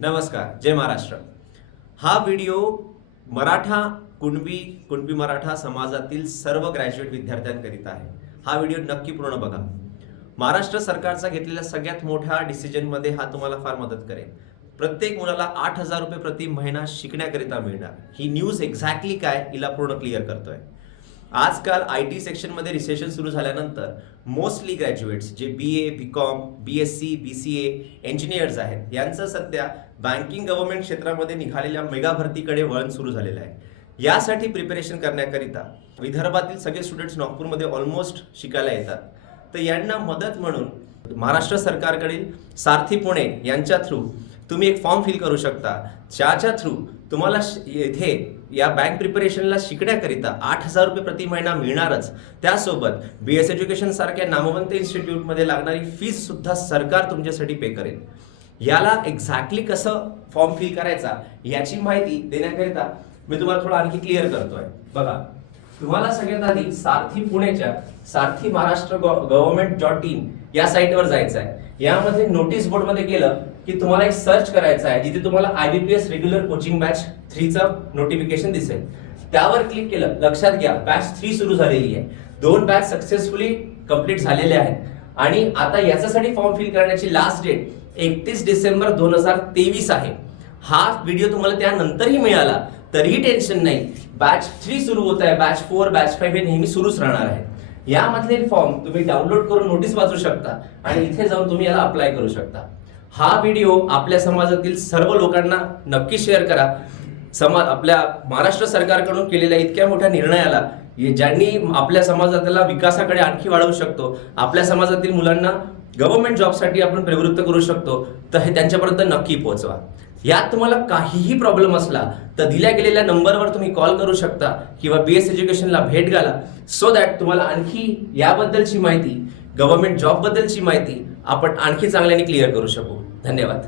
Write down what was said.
नमस्कार, जय महाराष्ट्र। हा व्हिडिओ मराठा कुणबी मराठा समाजातील सर्व ग्रॅज्युएट विद्यार्थ्यांकरिता आहे। हा व्हिडिओ नक्की पूर्ण बघा। महाराष्ट्र सरकारचा घेतलेल्या सगळ्यात मोठ्या डिसिजनमध्ये हा तुम्हाला फार मदत करेल। प्रत्येक मुलाला 8,000 रुपये प्रति महिना शिकण्याकरिता मिळणार। ही न्यूज एक्झॅक्टली काय हिला पूर्ण क्लिअर करतोय। आजकाल IT सेक्शनमध्ये रिसेशन सुरू झाल्यानंतर मोस्टली ग्रॅज्युएट्स जे BA, BCom, BSc, BCA engineers आहेत यांचं सध्या बँकिंग गव्हर्नमेंट क्षेत्रामध्ये निघालेल्या मेगा भरतीकडे वळण सुरू झालेलं आहे। यासाठी प्रिपरेशन करण्याकरिता विदर्भातील सगळे स्टुडंट्स नागपूरमध्ये ऑलमोस्ट शिकायला येतात। तर यांना मदत म्हणून महाराष्ट्र सरकारकडील सारथी पुणे यांच्या थ्रू तुम्ही एक फॉर्म फिल करू शकता, ज्याच्या थ्रू तुम्हाला इथे या बँक प्रिपरेशनला शिकण्याकरिता 8,000 रुपये प्रति महिना मिळणारच। त्यासोबत BS एज्युकेशन सारख्या नामवंत इन्स्टिट्यूटमध्ये लागणारी फीस सुद्धा सरकार तुमच्यासाठी पे करेल। याला एक्झॅक्टली कसं फॉर्म फिल करायचा याची माहिती देण्याकरिता मी तुम्हाला थोडं आणखी क्लिअर करतोय। बघा, तुम्हाला सगळ्यात आधी सारथी पुणेच्या सारथी महाराष्ट्र government.in या साईटवर जायचं आहे। यामध्ये नोटीस बोर्डमध्ये गेलं की तुम्हाला एक सर्च करायचं आहे, जिथे तुम्हाला IBPS रेग्युलर कोचिंग बॅच 3 चं नोटिफिकेशन दिसेल। त्यावर क्लिक केलं, लक्षात घ्या बॅच 3 सुरू झालेली आहे। 2 बॅच सक्सेसफुली कंप्लीट झालेले आहेत आणि आता याच्यासाठी फॉर्म फिल करण्याची लास्ट डेट 31 डिसेंबर 2023 आहे। हा व्हिडिओ तुम्हाला त्यानंतरही मिळाला तरीही टेन्शन नाही, बॅच 3 सुरू होत आहे, बॅच 4, बॅच 5 हे नेहमी सुरूच राहणार आहे। यामधले फॉर्म तुम्ही डाउनलोड करून नोटीस वाचू शकता आणि इथे जाऊन तुम्ही याला अप्लाय करू शकता। हा व्हिडिओ आपल्या समाजातील सर्व लोकांना नक्की शेअर करा। आपल्या महाराष्ट्र सरकारकडून केलेल्या इतक्या मोठ्या निर्णयाला ज्यांनी आपल्या समाजाला विकासाकडे आणखी वाढवू शकतो, आपल्या समाजातील मुलांना गव्हर्नमेंट जॉबसाठी आपण प्रवृत्त करू शकतो, तर हे त्यांच्यापर्यंत नक्की पोहोचवा। यात तुम्हाला काहीही प्रॉब्लेम असला तर दिल्या गेलेल्या नंबरवर तुम्ही कॉल करू शकता किंवा BS एज्युकेशनला भेट घाला, सो दॅट तुम्हाला आणखी याबद्दलची माहिती, गव्हर्नमेंट जॉब बद्दलची माहिती आपण आणखी चांगल्याने क्लिअर करू शकू। धन्यवाद।